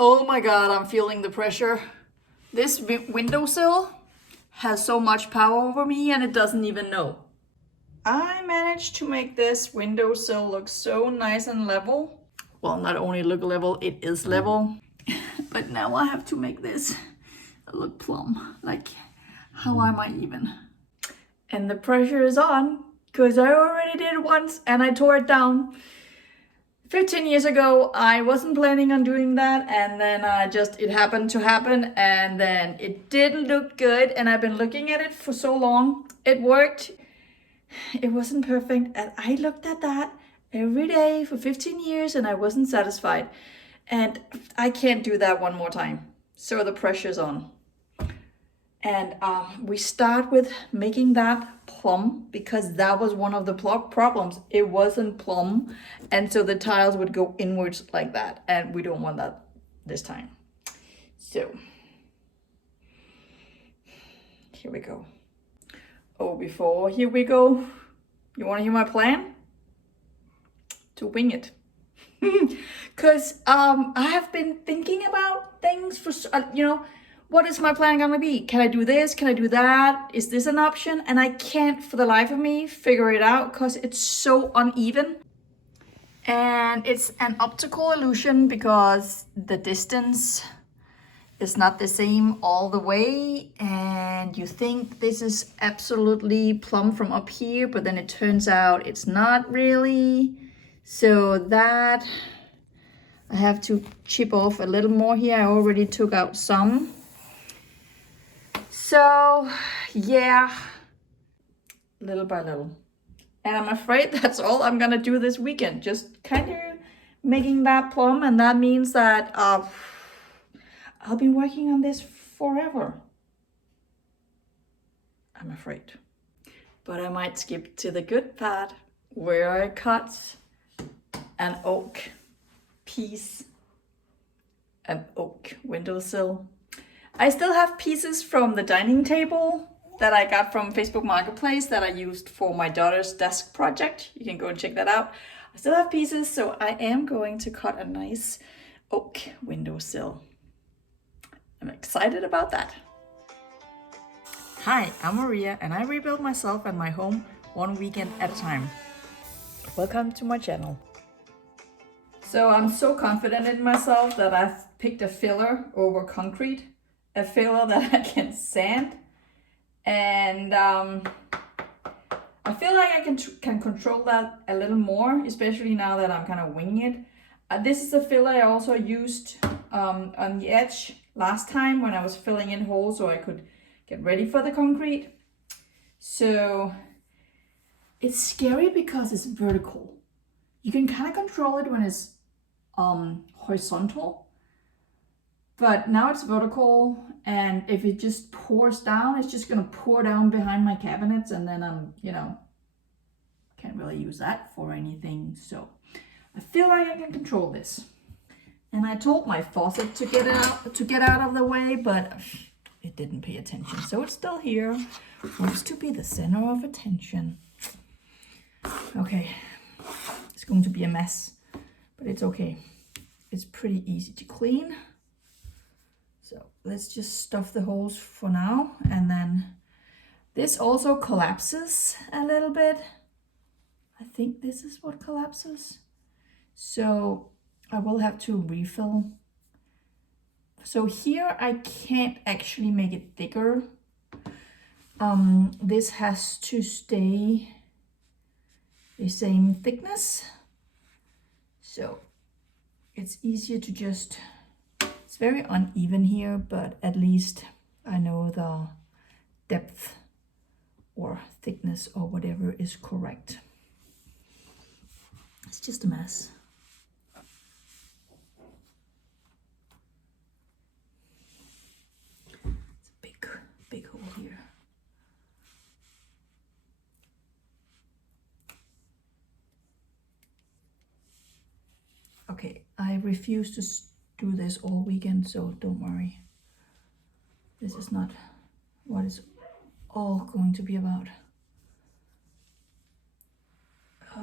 Oh my god, I'm feeling the pressure. This windowsill has so much power over me and it doesn't even know. I managed to make this windowsill look so nice and level. Well, not only look level, it is level. But now I have to make this look plumb. Like, how am I even? And the pressure is on because I already did it once and I tore it down. 15 years ago, I wasn't planning on doing that, and then it happened to happen, and then it didn't look good, and I've been looking at it for so long. It worked. It wasn't perfect, and I looked at that every day for 15 years, and I wasn't satisfied. And I can't do that one more time. So the pressure's on. And we start with making that plumb because that was one of the problems. It wasn't plumb, and so the tiles would go inwards like that, and we don't want that this time. So here we go. Oh, before here we go, you want to hear my plan? To wing it. Because I have been thinking about things for, what is my plan gonna be? Can I do this? Can I do that? Is this an option? And I can't for the life of me figure it out because it's so uneven. And it's an optical illusion because the distance is not the same all the way. And you think this is absolutely plumb from up here, but then it turns out it's not really. So that I have to chip off a little more here. I already took out some. So yeah, little by little. And I'm afraid that's all I'm gonna do this weekend. Just kind of making that plumb, and that means that I'll be working on this forever. I'm afraid. But I might skip to the good part where I cut an oak piece, an oak windowsill. I still have pieces from the dining table that I got from Facebook Marketplace that I used for my daughter's desk project. You can go and check that out. I still have pieces, so I am going to cut a nice oak windowsill. I'm excited about that. Hi, I'm Maria, and I rebuild myself and my home one weekend at a time. Welcome to my channel. So I'm so confident in myself that I've picked a filler over concrete. A filler that I can sand, and I feel like I can control that a little more, especially now that I'm kind of winging it. This is a filler I also used on the edge last time when I was filling in holes so I could get ready for the concrete. So it's scary because it's vertical. You can kind of control it when it's horizontal. But now it's vertical, and if it just pours down, it's just gonna pour down behind my cabinets, and then I'm, can't really use that for anything. So I feel like I can control this. And I told my faucet to get out of the way, but it didn't pay attention. So it's still here. Wants to be the center of attention. Okay, it's going to be a mess, but it's okay. It's pretty easy to clean. So let's just stuff the holes for now, and then this also collapses a little bit. I think this is what collapses. So I will have to refill. So here I can't actually make it thicker. This has to stay the same thickness. So it's easier to just, it's very uneven here, but at least I know the depth or thickness or whatever is correct. It's just a mess. It's a big hole here. Okay, I refuse to do this all weekend, so don't worry. This is not what it's all going to be about.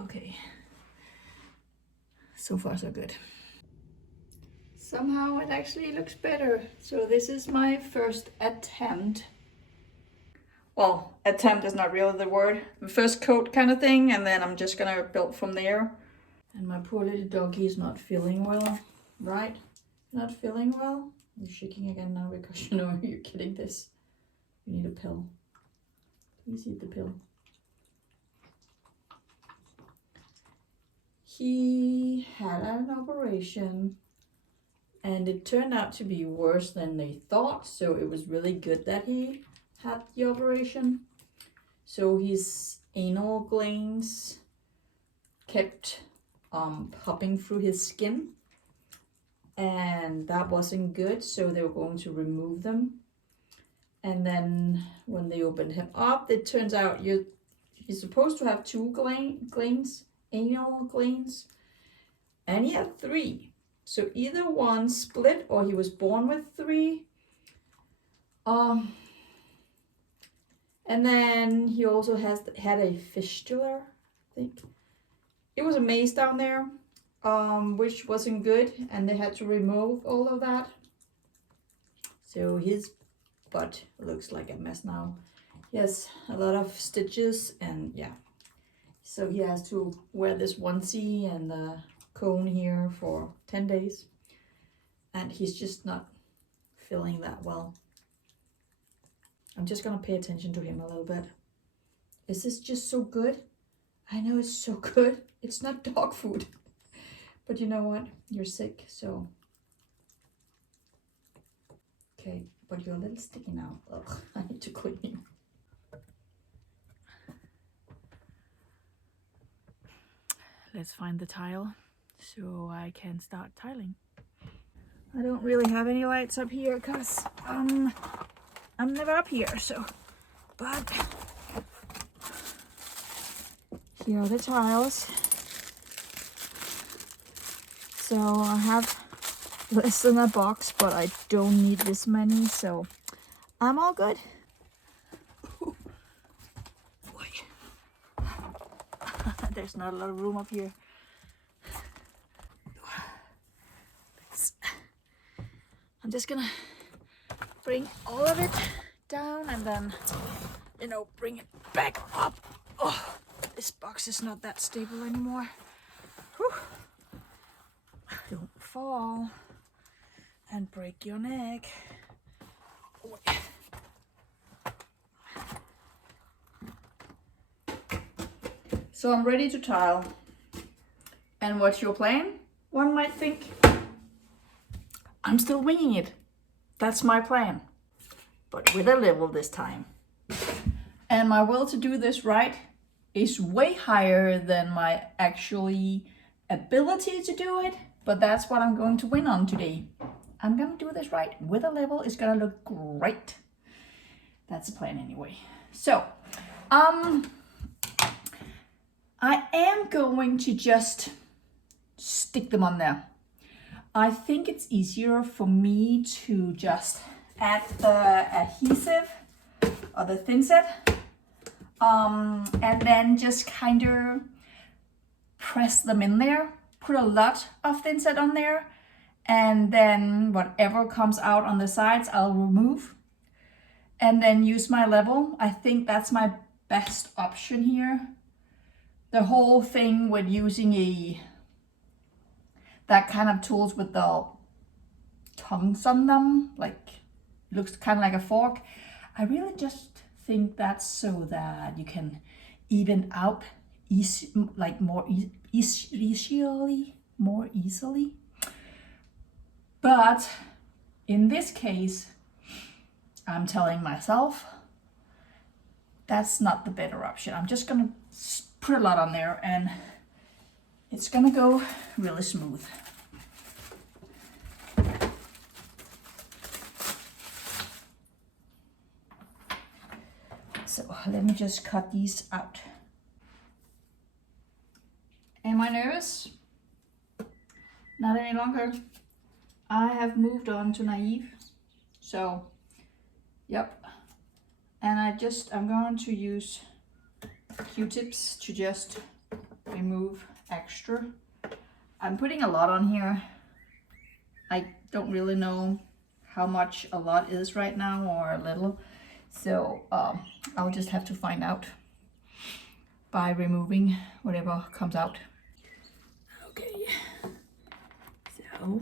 Okay, so far so good. Somehow it actually looks better. So this is my first attempt. Well, attempt is not really the word. The first coat kind of thing, and then I'm just gonna build from there. And my poor little doggy is not feeling well, right? Not feeling well? You're shaking again now because you know you're getting this. You need a pill. Please eat the pill. He had an operation and it turned out to be worse than they thought, so it was really good that he had the operation. So his anal glands kept popping through his skin, and that wasn't good, so they were going to remove them. And then when they opened him up, it turns out he's supposed to have 2 glands, anal glands, and he had 3. So either one split or he was born with 3. And then he also had a fistula, I think. It was a maze down there, which wasn't good, and they had to remove all of that. So his butt looks like a mess now. He has a lot of stitches, and yeah. So he has to wear this onesie and the cone here for 10 days. And he's just not feeling that well. I'm just gonna pay attention to him a little bit. Is this just so good? I know it's so good. It's not dog food. But you know what? You're sick, so. Okay, but you're a little sticky now. Ugh, I need to clean you. Let's find the tile so I can start tiling. I don't really have any lights up here because I'm never up here, so. But here are the tiles. So I have less than a box, but I don't need this many, so I'm all good. There's not a lot of room up here. I'm just gonna bring all of it down and then, you know, bring it back up. Oh, this box is not that stable anymore. Whew. Don't fall and break your neck. So I'm ready to tile. And what's your plan? One might think. I'm still winging it. That's my plan. But with a level this time. And my will to do this right is way higher than my actually ability to do it. But that's what I'm going to win on today. I'm gonna do this right. With a level, it's gonna look great. That's the plan anyway. So, I am going to just stick them on there. I think it's easier for me to just add the adhesive or the thin set, and then just kind of press them in there. Put a lot of thin set on there, and then whatever comes out on the sides, I'll remove. And then use my level. I think that's my best option here. The whole thing with using that kind of tools with the tongues on them, like looks kind of like a fork. I really just think that's so that you can even out more easily. But in this case, I'm telling myself that's not the better option. I'm just gonna put a lot on there and it's gonna go really smooth. So let me just cut these out. Am I nervous? Not any longer. I have moved on to naive. So, yep. And I'm going to use Q-tips to just remove extra. I'm putting a lot on here I don't really know how much a lot is right now or a little. So I'll just have to find out by removing whatever comes out. Okay, so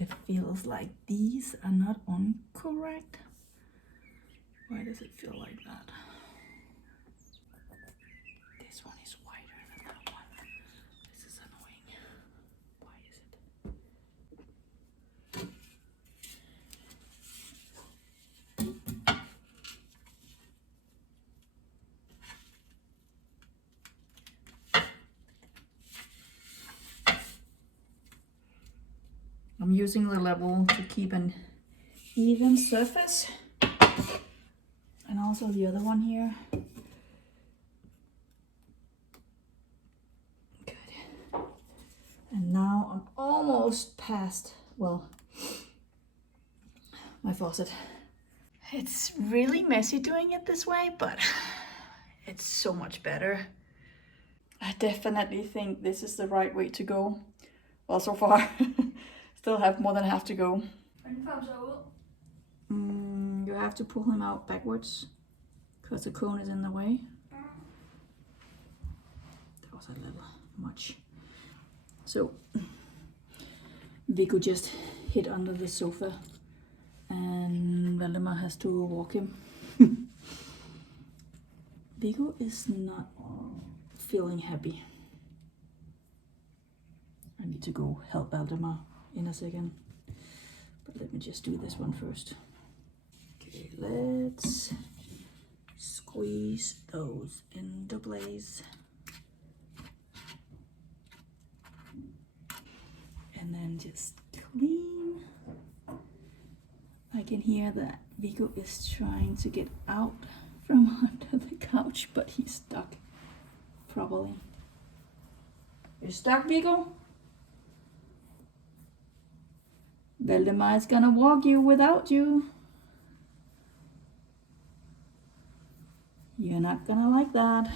it feels like these are not on correct. Why does it feel like that? This one is wider than that one. This is annoying. Why is it? I'm using the level to keep an even surface. And also the other one here. Good. And now I'm almost past, well, my faucet. It's really messy doing it this way, but it's so much better. I definitely think this is the right way to go. Well, so far, still have more than half to go. You have to pull him out backwards because the cone is in the way. That was a little much. So Viggo just hid under the sofa and Valdemar has to walk him. Viggo is not feeling happy. I need to go help Valdemar in a second. But let me just do this one first. Okay, let's squeeze those into place. And then just clean. I can hear that Viggo is trying to get out from under the couch, but he's stuck, probably. You're stuck, Viggo? Valdemar is gonna walk you without you. You're not gonna like that.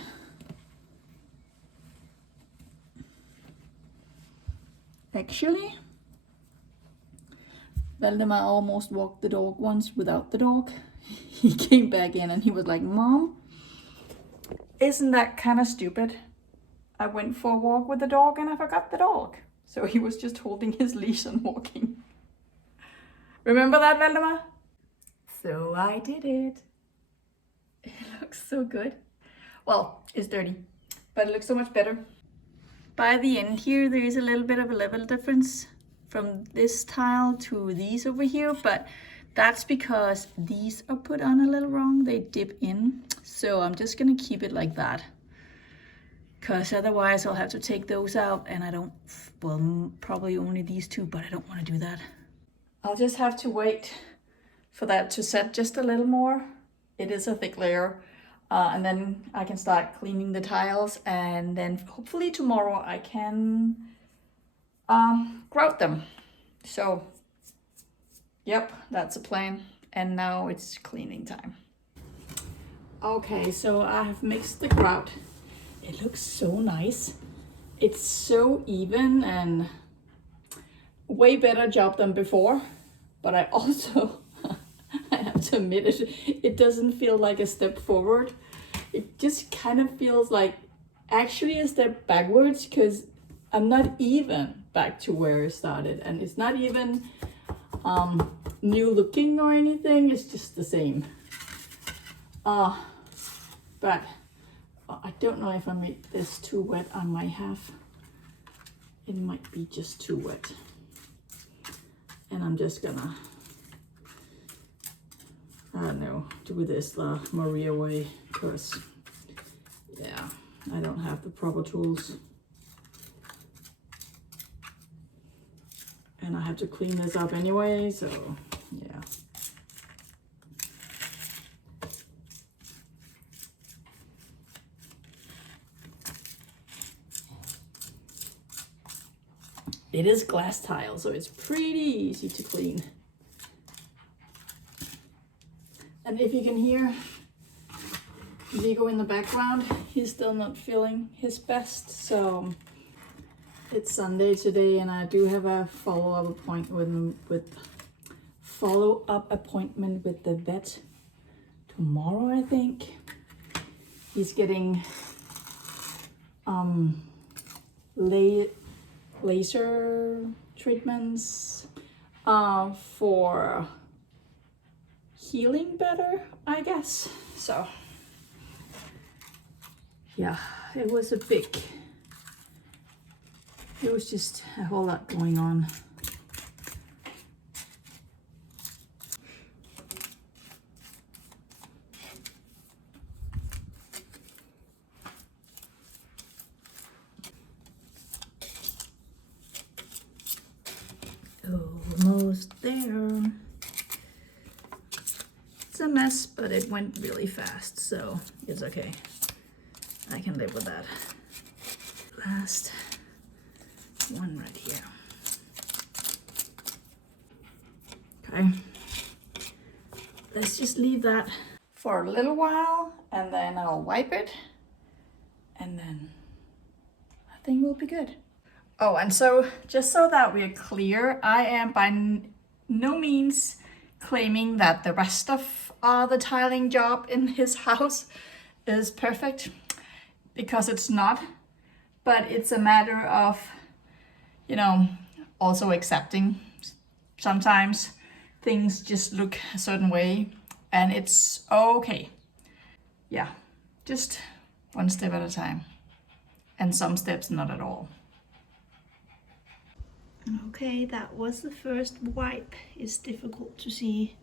Actually, Valdemar almost walked the dog once without the dog. He came back in and he was like, Mom, isn't that kind of stupid? I went for a walk with the dog and I forgot the dog. So he was just holding his leash and walking. Remember that, Valdemar? So I did it. It looks so good. Well, it's dirty, but it looks so much better. By the end here, there is a little bit of a level difference from this tile to these over here, but that's because these are put on a little wrong. They dip in. So I'm just gonna keep it like that, because otherwise I'll have to take those out and I don't, well, probably only these two, but I don't want to do that. I'll just have to wait for that to set just a little more. It is a thick layer. And then I can start cleaning the tiles, and then hopefully tomorrow I can grout them. So, yep, that's a plan. And now it's cleaning time. Okay, so I have mixed the grout. It looks so nice. It's so even and way better job than before. But I also, I have to admit it doesn't feel like a step forward. It just kind of feels like actually a step backwards, because I'm not even back to where I started, and it's not even new looking or anything. It's just the same. But I don't know if I made this too wet. I might have. It might be just too wet. And I'm just gonna, I don't know, do this the Maria way, because yeah, I don't have the proper tools. And I have to clean this up anyway, so yeah. It is glass tile, so it's pretty easy to clean. And if you can hear Vigo in the background, he's still not feeling his best, so it's Sunday today, and I do have a follow-up appointment with the vet tomorrow, I think. He's getting laser treatments for healing better, I guess. So yeah, it was just a whole lot going on. Almost there. It's a mess, but it went really fast, so it's okay. I can live with that. Last one right here. Okay. Let's just leave that for a little while, and then I'll wipe it, and then I think we'll be good. Oh, and so just so that we're clear, I am by no means claiming that the rest of the tiling job in his house is perfect, because it's not. But it's a matter of, you know, also accepting sometimes things just look a certain way, and it's okay. Yeah, just one step at a time, and some steps not at all. Okay, that was the first wipe. It's difficult to see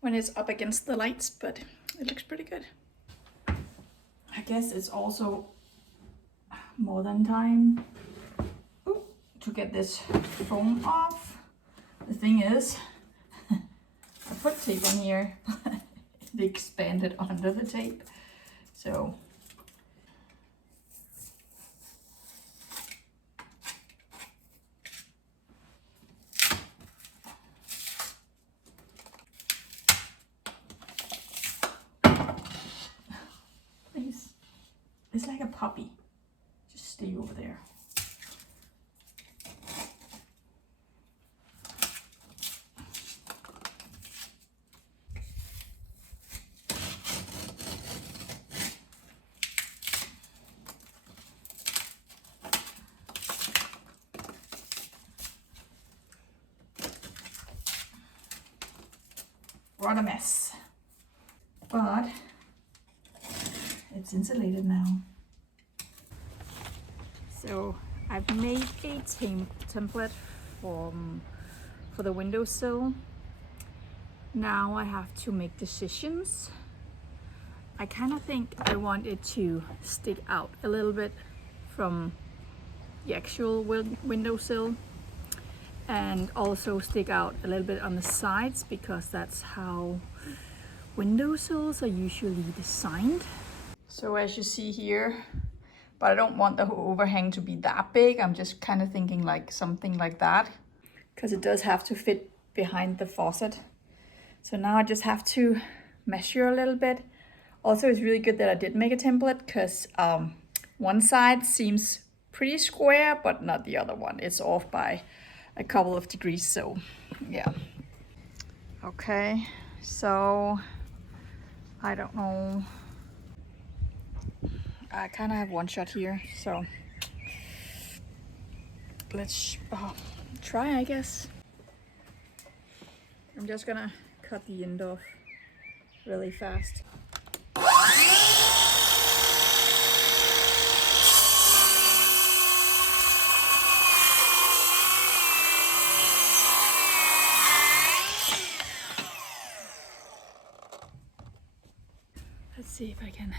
when it's up against the lights, but it looks pretty good. I guess it's also more than time to get this foam off. The thing is, I put tape on here, it expanded under the tape, so it's like a puppy. Just stay over there. What a mess. But it's insulated now. So I've made a template for the windowsill. Now I have to make decisions. I kind of think I want it to stick out a little bit from the actual windowsill, and also stick out a little bit on the sides, because that's how windowsills are usually designed. So as you see here, but I don't want the overhang to be that big. I'm just kind of thinking like something like that, because it does have to fit behind the faucet. So now I just have to measure a little bit. Also, it's really good that I did make a template, because one side seems pretty square, but not the other one. It's off by a couple of degrees, so yeah. Okay, so I don't know. I kind of have one shot here, so let's try, I guess. I'm just gonna cut the end off really fast. Let's see if I can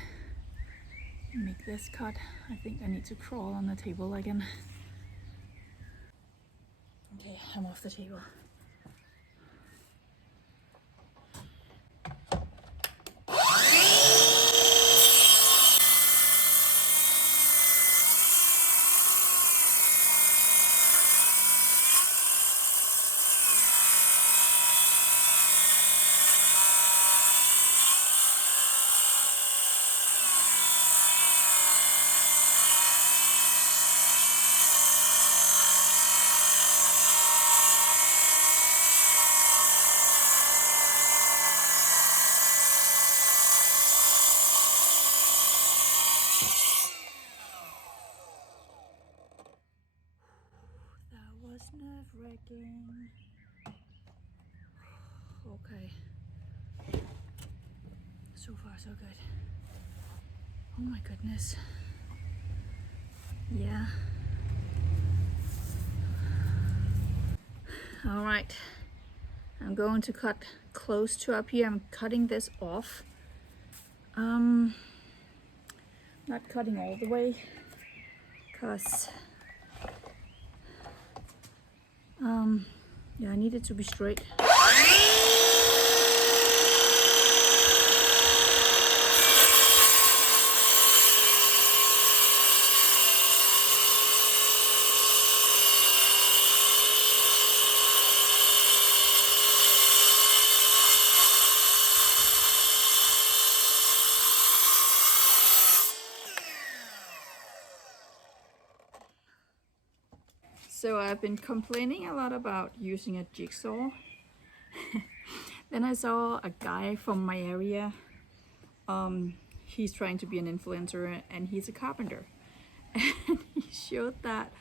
make this cut. I think I need to crawl on the table again. Okay, I'm off the table. That was nerve-wracking. Okay. So far, so good. Oh my goodness. Yeah. All right. I'm going to cut close to up here. I'm cutting this off. Not cutting all the way, cause yeah, I need it to be straight. So I've been complaining a lot about using a jigsaw. Then I saw a guy from my area. He's trying to be an influencer and he's a carpenter. And he showed that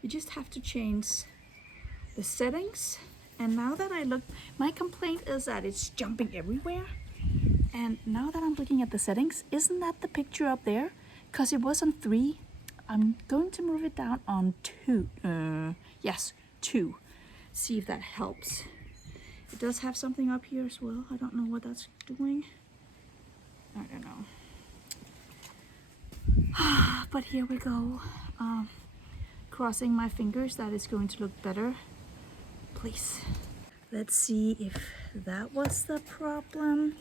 you just have to change the settings. And now that I look, my complaint is that it's jumping everywhere. And now that I'm looking at the settings, isn't that the picture up there? Because it was on 3. I'm going to move it down on 2. Yes, 2. See if that helps. It does have something up here as well. I don't know what that's doing. I don't know. But here we go. Crossing my fingers that it's going to look better. Please. Let's see if that was the problem.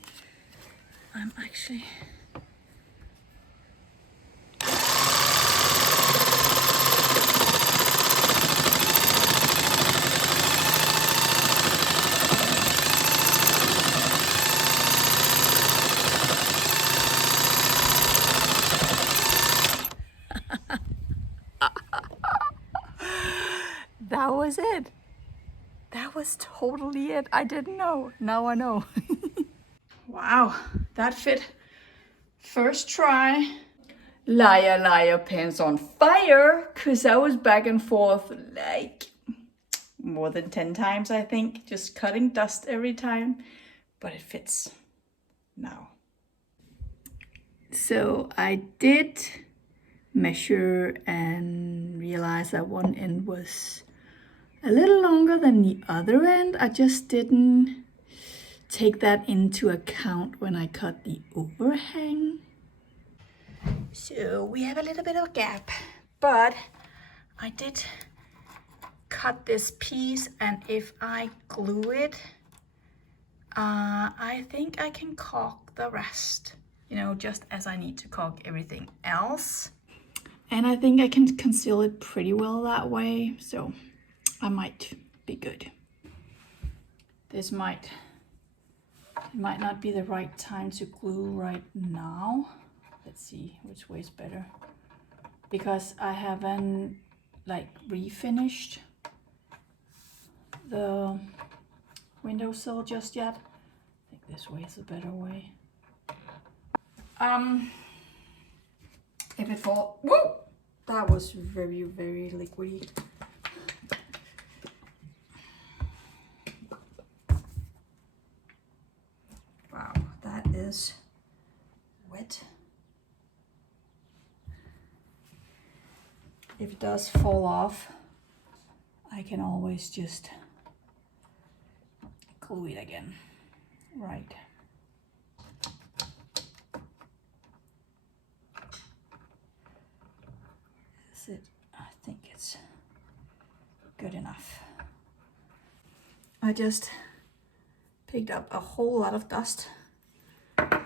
I'm actually... That was it. That was totally it. I didn't know. Now I know. Wow, that fit. First try. Liar, liar, pants on fire. Cause I was back and forth like more than 10 times, I think. Just cutting dust every time. But it fits now. So I did measure and realize that one end was a little longer than the other end. I just didn't take that into account when I cut the overhang. So we have a little bit of a gap, but I did cut this piece, and if I glue it, I think I can caulk the rest, you know, just as I need to caulk everything else. And I think I can conceal it pretty well that way, so I might be good. This might not be the right time to glue right now. Let's see which way is better. Because I haven't like refinished the windowsill just yet. I think this way is a better way. If it falls, whoa! That was very, very liquidy. Wow, that is wet. If it does fall off, I can always just glue it again. Right. Is it? I think it's good enough. I just picked up a whole lot of dust. I'm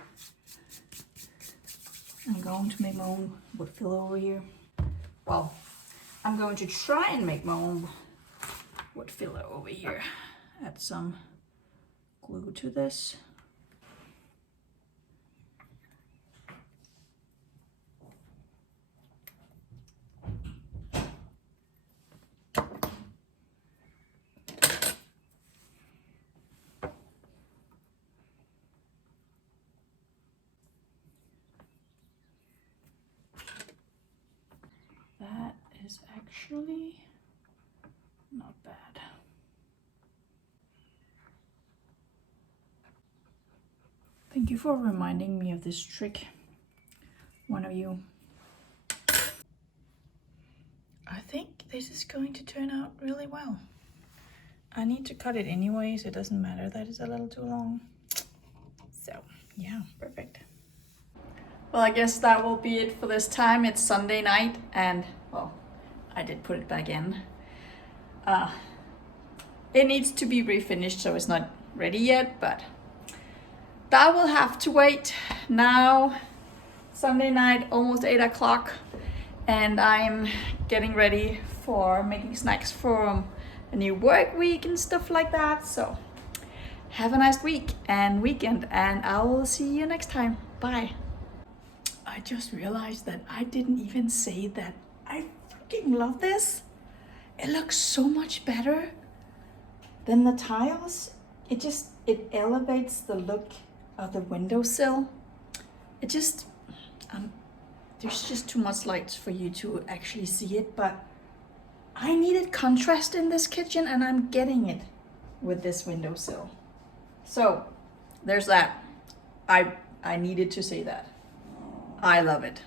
going to make my own wood filler over here. Well, I'm going to try and make my own wood filler over here. Add some glue to this. is actually not bad. Thank you for reminding me of this trick, one of you. I think this is going to turn out really well. I need to cut it anyway, so it doesn't matter that it's a little too long. So yeah, perfect. Well, I guess that will be it for this time. It's Sunday night and, well, I did put it back in. It needs to be refinished, so it's not ready yet, but that will have to wait. Now, Sunday night, almost 8 o'clock, and I'm getting ready for making snacks for a new work week and stuff like that. So have a nice week and weekend, and I will see you next time. Bye. I just realized that I didn't even say that I freaking love this. It looks so much better than the tiles. It elevates the look of the windowsill. It just, there's just too much light for you to actually see it, but I needed contrast in this kitchen and I'm getting it with this windowsill. So there's that. I needed to say that. I love it.